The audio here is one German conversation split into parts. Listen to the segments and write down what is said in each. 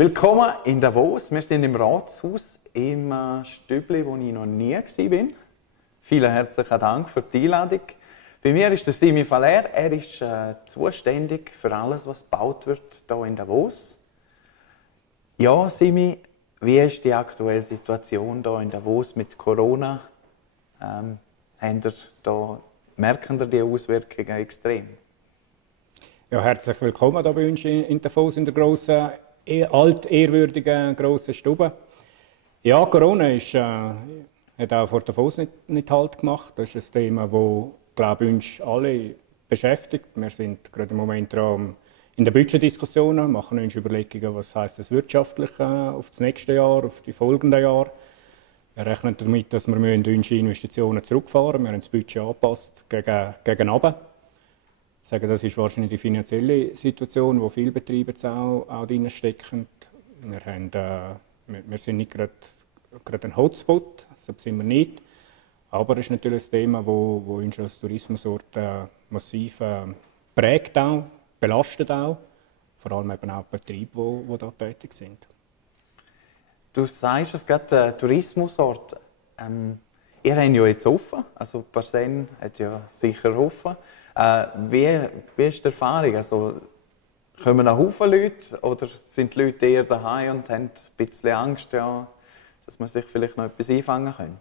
Willkommen in Davos. Wir sind im Ratshaus im Stübli, wo ich noch nie war. Vielen herzlichen Dank für die Einladung. Bei mir ist der Simi Faller. Er ist zuständig für alles, was gebaut wird hier in Davos. Ja, Simi, wie ist die aktuelle Situation hier in Davos mit Corona? Merken ihr die Auswirkungen extrem? Ja, herzlich willkommen hier bei uns in Davos in der grossen, altehrwürdigen grossen Stube. Ja, Corona hat auch vor Davos nicht Halt gemacht. Das ist ein Thema, das, glaube ich, uns alle beschäftigt. Wir sind gerade im Moment dran in den Budgetdiskussionen, machen uns Überlegungen, was heisst das wirtschaftlich auf das nächste Jahr, auf die folgenden Jahre. Wir rechnen damit, dass wir unsere Investitionen zurückfahren müssen. Wir haben das Budget angepasst gegen runter. Ich sage, das ist wahrscheinlich die finanzielle Situation, wo viele Betriebe jetzt auch drin stecken. Wir sind nicht gerade ein Hotspot, das sind wir nicht. Aber es ist natürlich ein Thema, das uns als Tourismusort massiv prägt, auch, belastet auch. Vor allem eben auch die Betriebe, die da tätig sind. Du sagst es gerade, Tourismusort. Ihr habt ja jetzt offen, also Parsen hat ja sicher offen. Wie ist die Erfahrung? Also, kommen ein Haufen Leute oder sind die Leute eher daheim und haben ein bisschen Angst, ja, dass man sich vielleicht noch etwas einfangen könnte?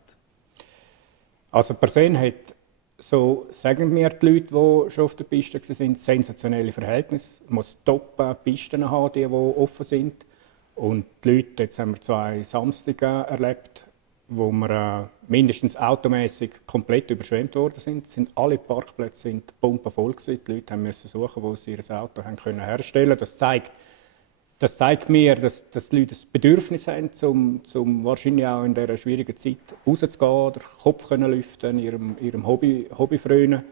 Also Parsen hat, so sagen mir die Leute, die schon auf der Piste waren, sensationelle Verhältnisse. Man muss Top-Pisten haben, die offen sind. Und die Leute, jetzt haben wir 2 Samstage erlebt, wo wir mindestens automässig komplett überschwemmt worden sind. Alle Parkplätze sind pumpenvoll gewesen. Die Leute mussten suchen, wo sie ihr Auto herstellen können. Das zeigt mir, dass die Leute ein Bedürfnis haben, um wahrscheinlich auch in dieser schwierigen Zeit rauszugehen oder den Kopf lüften, ihrem Hobby frönen.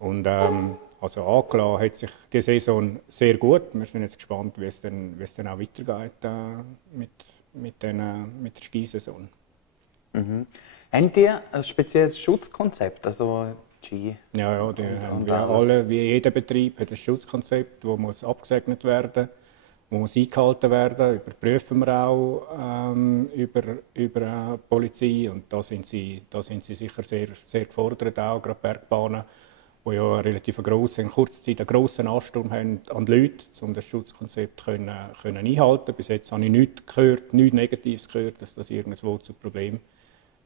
Und also angelassen hat sich die Saison sehr gut. Wir sind jetzt gespannt, wie es dann auch weitergeht mit der Skisaison. Mhm. Haben die ein spezielles Schutzkonzept? Also Ski ja, die haben wir alle, wie jeder Betrieb, hat ein Schutzkonzept, das muss abgesegnet werden, muss eingehalten werden. Überprüfen wir auch über die Polizei. Und da sind sie sicher sehr, sehr gefordert, auch gerade Bergbahnen, die ja in kurzer Zeit einen grossen Ansturm haben an die Leute, um das Schutzkonzept können einhalten. Bis jetzt habe ich nichts Negatives gehört, dass das irgendwo zu Problemen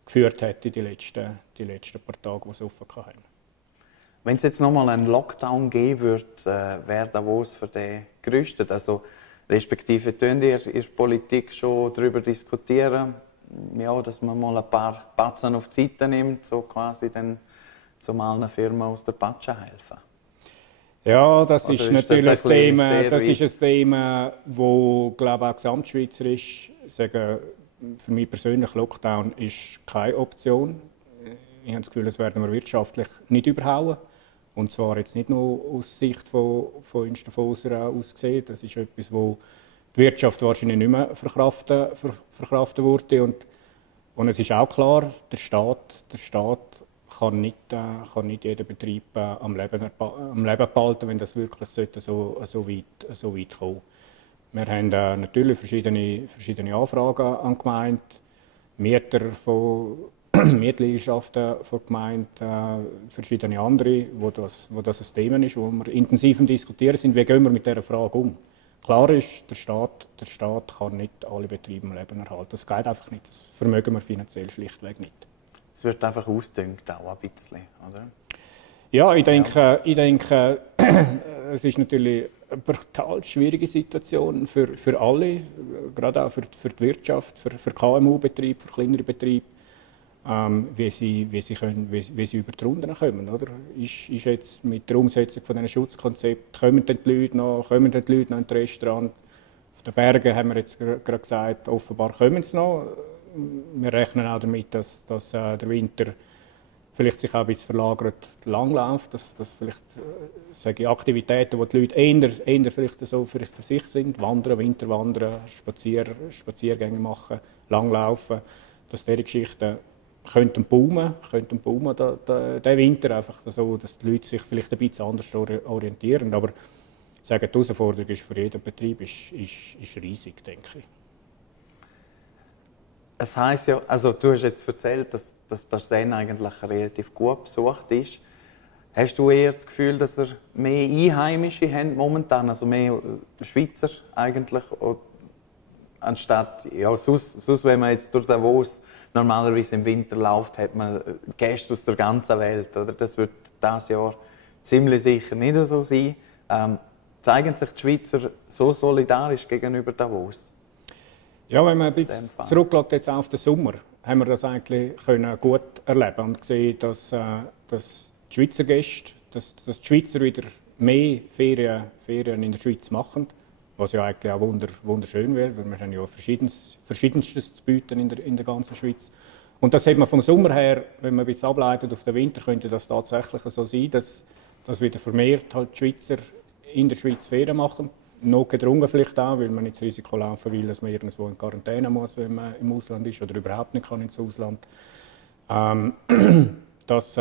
geführt hat in die letzten paar Tage, die es offen hatten. Wenn es jetzt nochmal einen Lockdown geben würde, wäre Davos für den gerüstet? Also, respektive tun ihr in der Politik schon darüber diskutieren, ja, dass man mal ein paar Batzen auf die Seite nimmt, so quasi dann zu allen Firmen aus der Patsche helfen? Ja, das ist natürlich ein Thema, das glaube ich, auch gesamtschweizerisch sagen, für mich persönlich, Lockdown ist keine Option. Ich habe das Gefühl, das werden wir wirtschaftlich nicht überhauen. Und zwar jetzt nicht nur aus Sicht von uns Davoser aus gesehen. Das ist etwas, wo die Wirtschaft wahrscheinlich nicht mehr verkraften würde. Und es ist auch klar, der Staat kann nicht jeden Betrieb am Leben behalten, wenn das wirklich so weit kommen. Wir haben natürlich verschiedene Anfragen an die Gemeinde, Mieter von Mietliegenschaften von der Gemeinde, verschiedene andere, wo das ein Thema ist, wo wir intensiv im Diskutieren sind. Wie gehen wir mit dieser Frage um? Klar ist, der Staat kann nicht alle Betriebe am Leben erhalten. Das geht einfach nicht. Das vermögen wir finanziell schlichtweg nicht. Es wird einfach ausgedüngt, auch ein bisschen, oder? Ja, ich denke, es ist natürlich eine brutal schwierige Situation für alle, gerade auch für die Wirtschaft, für KMU-Betriebe, für kleinere Betriebe, wie sie über die Runden kommen. Oder? Ist jetzt mit der Umsetzung von diesen Schutzkonzepten, kommen die Leute noch in das Restaurant? Auf den Bergen haben wir jetzt gerade gesagt, offenbar kommen sie noch. Wir rechnen auch damit, dass der Winter vielleicht sich auch ein bisschen verlagert langläuft, dass vielleicht Aktivitäten, die die Leute eher vielleicht so für sich sind, Wandern, Winterwandern, Spaziergänge machen, Langlaufen, dass diese Geschichten könnten boomen diesen Winter, einfach so, dass die Leute sich vielleicht ein bisschen anders orientieren. Aber sagen, die Herausforderung ist für jeden Betrieb ist riesig, denke ich. Es heisst ja, also du hast jetzt erzählt, dass Barsén eigentlich relativ gut besucht ist. Hast du eher das Gefühl, dass ihr mehr Einheimische habt momentan, also mehr Schweizer eigentlich, anstatt, ja, sonst, wenn man jetzt durch Davos normalerweise im Winter läuft, hat man Gäste aus der ganzen Welt, oder? Das wird dieses Jahr ziemlich sicher nicht so sein. Zeigen sich die Schweizer so solidarisch gegenüber Davos? Ja, wenn man ein bisschen zurückschaut jetzt auf den Sommer, haben wir das eigentlich gut erleben und gesehen, dass die Schweizer Gäste, dass die Schweizer wieder mehr Ferien in der Schweiz machen, was ja eigentlich auch wunderschön wäre, weil wir haben ja Verschiedenstes zu bieten in der ganzen Schweiz. Und das hat man vom Sommer her, wenn man ein bisschen ableitet auf den Winter, könnte das tatsächlich so sein, dass wieder vermehrt halt die Schweizer in der Schweiz Ferien machen. Noch gedrungen vielleicht auch, weil man nicht das Risiko laufen will, dass man irgendwo in Quarantäne muss, wenn man im Ausland ist oder überhaupt nicht kann ins Ausland. Das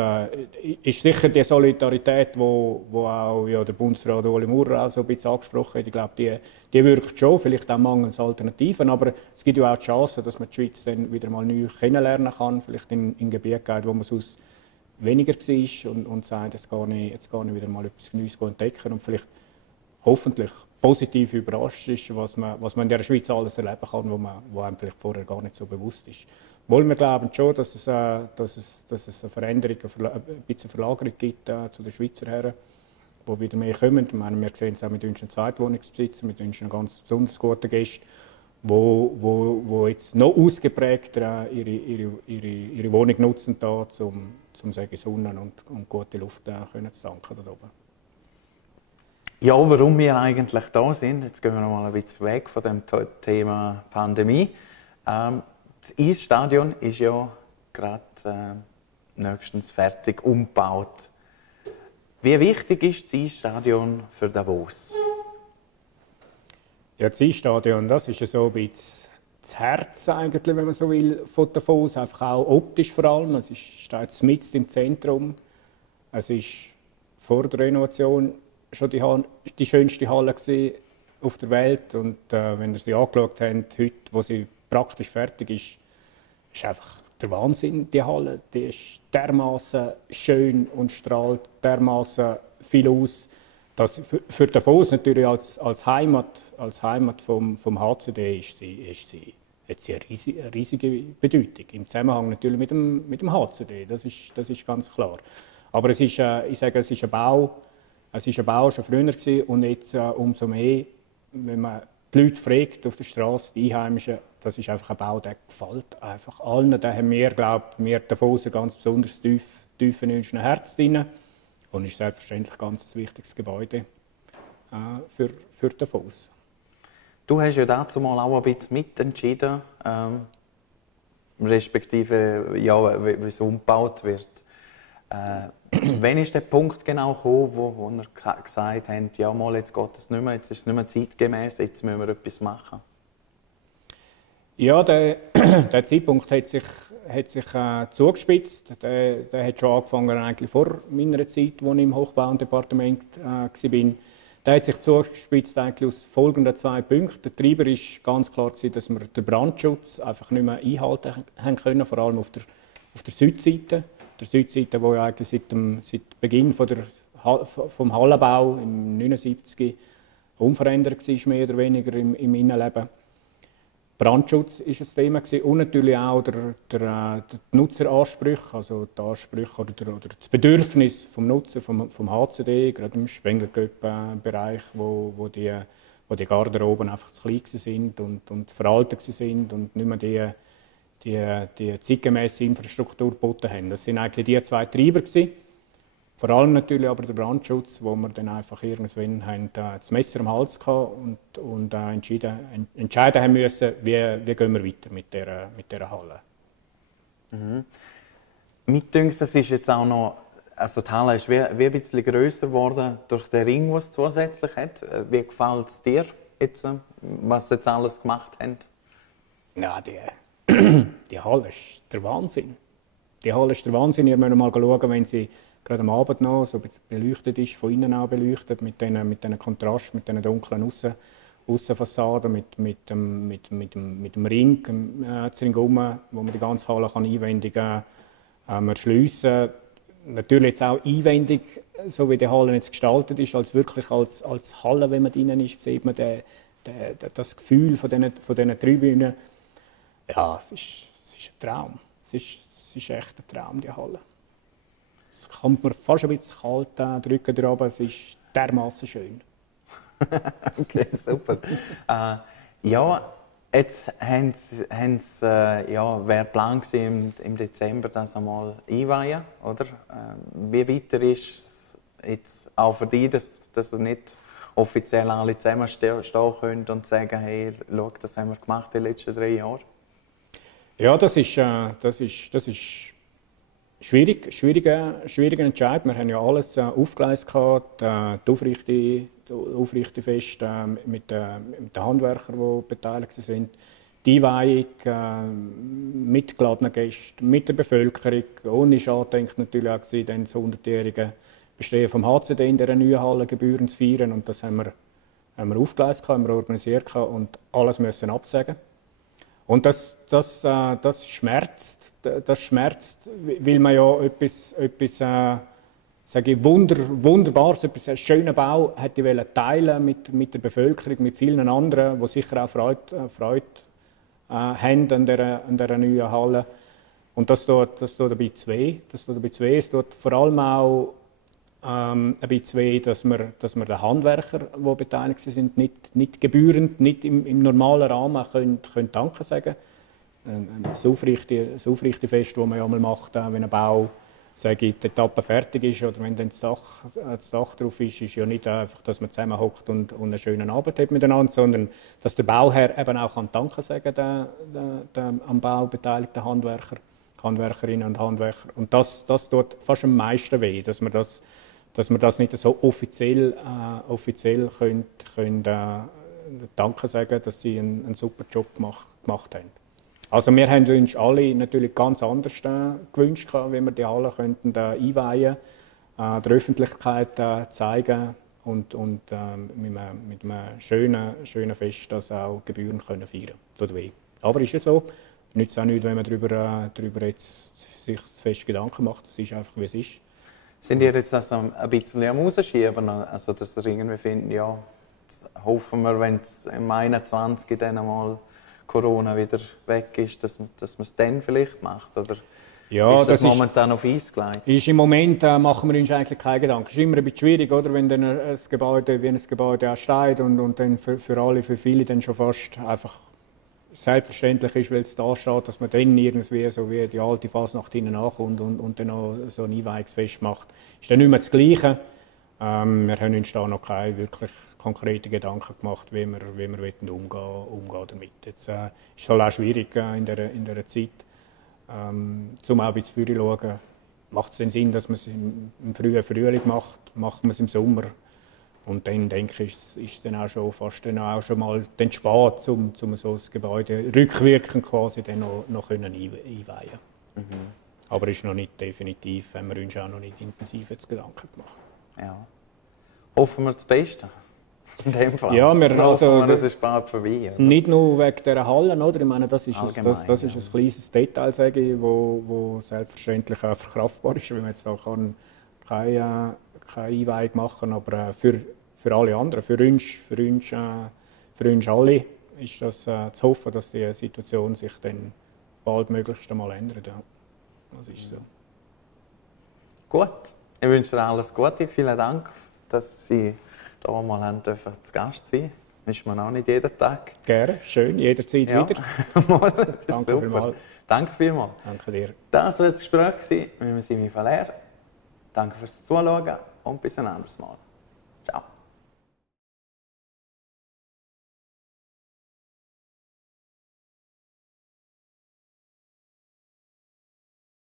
ist sicher die Solidarität, wo auch ja, der Bundesrat Ueli Maurer auch so ein bisschen angesprochen hat. Ich glaube, die wirkt schon, vielleicht auch mangels Alternativen, aber es gibt ja auch die Chance, dass man die Schweiz dann wieder mal neu kennenlernen kann, vielleicht in Gebieten geht, wo man sonst weniger war und sagt, jetzt gar nicht wieder mal etwas Neues entdecken und vielleicht hoffentlich positiv überrascht ist, was man in der Schweiz alles erleben kann, wo einem vielleicht vorher gar nicht so bewusst ist. Obwohl wir glauben schon, dass es eine Veränderung, ein bisschen Verlagerung gibt zu den Schweizer Herren, die wieder mehr kommen. Wir sehen es auch mit unseren Zweitwohnungsbesitzern, mit unseren ganz besonders guten Gästen, die jetzt noch ausgeprägter ihre Wohnung nutzen, um sagen, Sonne und gute Luft können zu tanken da oben. Ja, warum wir eigentlich da sind, jetzt gehen wir noch mal ein bisschen weg von dem Thema Pandemie. Das Eisstadion ist ja gerade nächstens fertig umgebaut. Wie wichtig ist das Eisstadion für Davos? Ja, das Eisstadion, das ist ja so ein bisschen das Herz, eigentlich, wenn man so will, von Davos. Einfach auch optisch vor allem. Es steht mitten im Zentrum. Es ist vor der Renovation schon die schönste Halle auf der Welt. Und wenn ihr sie angeschaut habt, heute, wo sie praktisch fertig ist einfach der Wahnsinn, die Halle. Die ist dermaßen schön und strahlt dermaßen viel aus. Dass für Davos natürlich als Heimat vom HCD hat sie eine riesige Bedeutung. Im Zusammenhang natürlich mit dem HCD, das ist ganz klar. Aber es ist ein Bau schon früher gewesen und jetzt umso mehr, wenn man die Leute fragt auf der Straße, die Einheimischen, das ist einfach ein Bau, der gefällt einfach allen. Da haben wir, glaube ich, wir Davoser ganz besonders tief in unserem Herz drin. Und ist selbstverständlich ein ganz wichtiges Gebäude für Davos. Du hast ja dazu mal auch ein bisschen mitentschieden, respektive ja, wie es umgebaut wird. Wann ist der Punkt genau gekommen, wo ihr gesagt habt, ja mal, jetzt geht es nicht mehr, jetzt ist es nicht mehr zeitgemäß, jetzt müssen wir etwas machen? Ja, der Zeitpunkt hat sich zugespitzt. Der hat schon angefangen eigentlich vor meiner Zeit, als ich im Hochbaudepartement war. Der hat sich zugespitzt eigentlich aus folgenden 2 Punkten. Der Treiber war ganz klar, dass wir den Brandschutz einfach nicht mehr einhalten haben können, vor allem auf der Südseite. Der Südseite, die ja eigentlich seit Beginn vom Hallenbau im 1979 unverändert war, mehr oder weniger im Innenleben. Brandschutz war ein Thema und natürlich auch die Nutzeransprüche, also die Ansprüche oder das Bedürfnis vom Nutzer, vom HCD, gerade im Spengler-Cup-Bereich, wo die Garderoben einfach zu klein sind und veraltet sind und nicht mehr die zeitgemäße Infrastruktur geboten haben. Das sind eigentlich die 2 Treiber gewesen. Vor allem natürlich aber der Brandschutz, wo wir dann einfach irgendwann haben, das Messer am Hals hatten und entscheiden haben müssen, wie gehen wir weiter mit dieser Halle. Mhm. Mir denkt, das ist jetzt auch noch, also die Halle ist wie ein bisschen grösser geworden durch den Ring, den es zusätzlich hat. Wie gefällt es dir jetzt, was sie jetzt alles gemacht haben? Ja, die Halle ist der Wahnsinn. Die Halle ist der Wahnsinn. Ihr müsst mal schauen, wenn gerade am Abend noch so beleuchtet ist, von innen auch beleuchtet, mit diesen Kontrast, mit diesen dunklen Aussenfassaden, mit dem Ring, Ring wo man die ganze Halle einwendig erschliessen kann. Natürlich jetzt auch einwendig, so wie die Halle jetzt gestaltet ist, als wirklich als Halle, wenn man drinnen ist, sieht man das Gefühl von diesen Tribünen. Ja, es ist ein Traum. Es ist echt ein Traum, die Halle. Es kommt mir fast ein bisschen kalt drücken drüber, es ist dermaßen schön. Okay, super. Ja, jetzt haben Sie, wäre Plan im Dezember das einmal einweihen, oder? Wie weiter ist es jetzt auch für dich, dass ihr nicht offiziell alle zusammenstehen können und sagen, hey, schau, das haben wir gemacht die letzten 3 Jahre? Ja, das ist schwieriger Entscheid. Wir haben ja alles aufgeleistet, die Aufrichterfest mit den Handwerkern, die beteiligt sind, die Einweihung mit geladenen Gästen, mit der Bevölkerung. Ohne Andenken natürlich auch gewesen, das 100-jährige Bestehen vom HCD in dieser neuen Halle gebührend zu feiern. Und das haben wir aufgeleistet, haben wir organisiert und alles müssen absagen. Und das schmerzt. Das schmerzt, weil man ja etwas sage ich, Wunderbares, einen schönen Bau hätte teilen mit der Bevölkerung, mit vielen anderen, die sicher auch Freude haben an dieser neuen Halle. Und das tut ein bisschen weh. Es tut vor allem auch ein bisschen weh, dass wir den Handwerkern, die beteiligt sind, nicht gebührend, nicht im normalen Rahmen können Danke sagen. Das Aufrichterfest, das man ja mal macht, wenn ein Bau, sage ich, die Etappe fertig ist oder wenn dann das Dach drauf ist ja nicht einfach, dass man zusammenhockt und einen schönen Abend hat miteinander, sondern dass der Bauherr eben auch Danke sagen kann, den am Bau beteiligten Handwerkerinnen und Handwerker. Und das tut fast am meisten weh, dass man das nicht so offiziell können Danke sagen, dass sie einen super Job gemacht haben. Also wir haben uns alle natürlich ganz anders gewünscht, wenn wir die Halle einweihen könnten, der Öffentlichkeit zeigen und mit einem schönen Fest das auch gebührend feiern können. Tut weh. Aber ist jetzt so. Nützt auch nicht, wenn man darüber jetzt sich fest Gedanken macht. Es ist einfach, wie es ist. Sind ihr jetzt also ein bisschen am Rausschieben? Also, dass ihr irgendwie finden, ja, hoffen wir, wenn es im 21 dann einmal Corona wieder weg ist, dass man es dann vielleicht macht? Oder ja, ist das momentan auf Eis gelegt? Im Moment machen wir uns eigentlich keine Gedanken. Es ist immer ein bisschen schwierig, oder? Wenn dann ein Gebäude auch steht und dann für viele dann schon fast einfach selbstverständlich ist, weil es da steht, dass man dann irgendwie so wie die alte Fasnacht hinten nachkommt und dann noch so ein Einweihungsfest macht. Ist dann nicht mehr das Gleiche. Wir haben uns da noch keine wirklich konkreten Gedanken gemacht, wie wir umgehen damit. Jetzt ist es halt auch schwierig in dieser Zeit, zum auch ein bisschen zu schauen. Macht es den Sinn, dass man es im frühen Frühling macht? Macht man es im Sommer? Und dann denke ich, ist es dann auch schon fast mal spät, um so ein Gebäude rückwirkend quasi dann noch einweihen. Mhm. Aber es ist noch nicht definitiv, haben wir uns auch noch nicht intensiv jetzt Gedanken gemacht. Ja. Hoffen wir das Beste. In dem Fall. Ja, das ist bald vorbei. Oder? Nicht nur wegen dieser Hallen, oder? Ich meine, das ist ein kleines Detail, sage ich, wo selbstverständlich auch verkraftbar ist, wenn man jetzt da keine Einweihung machen, aber für alle anderen, für uns alle, ist das zu hoffen, dass die Situation sich dann bald möglichst einmal ändert. Ja. Das ist so. Gut, ich wünsche dir alles Gute. Vielen Dank, dass Sie hier mal zu Gast sein durften. Ist man auch nicht jeden Tag. Gerne, schön, jederzeit wieder. Danke vielmals. Danke vielmals. Danke dir. Das war das Gespräch mit Simi Faller. Danke fürs Zuschauen und bis ein anderes Mal. Ciao.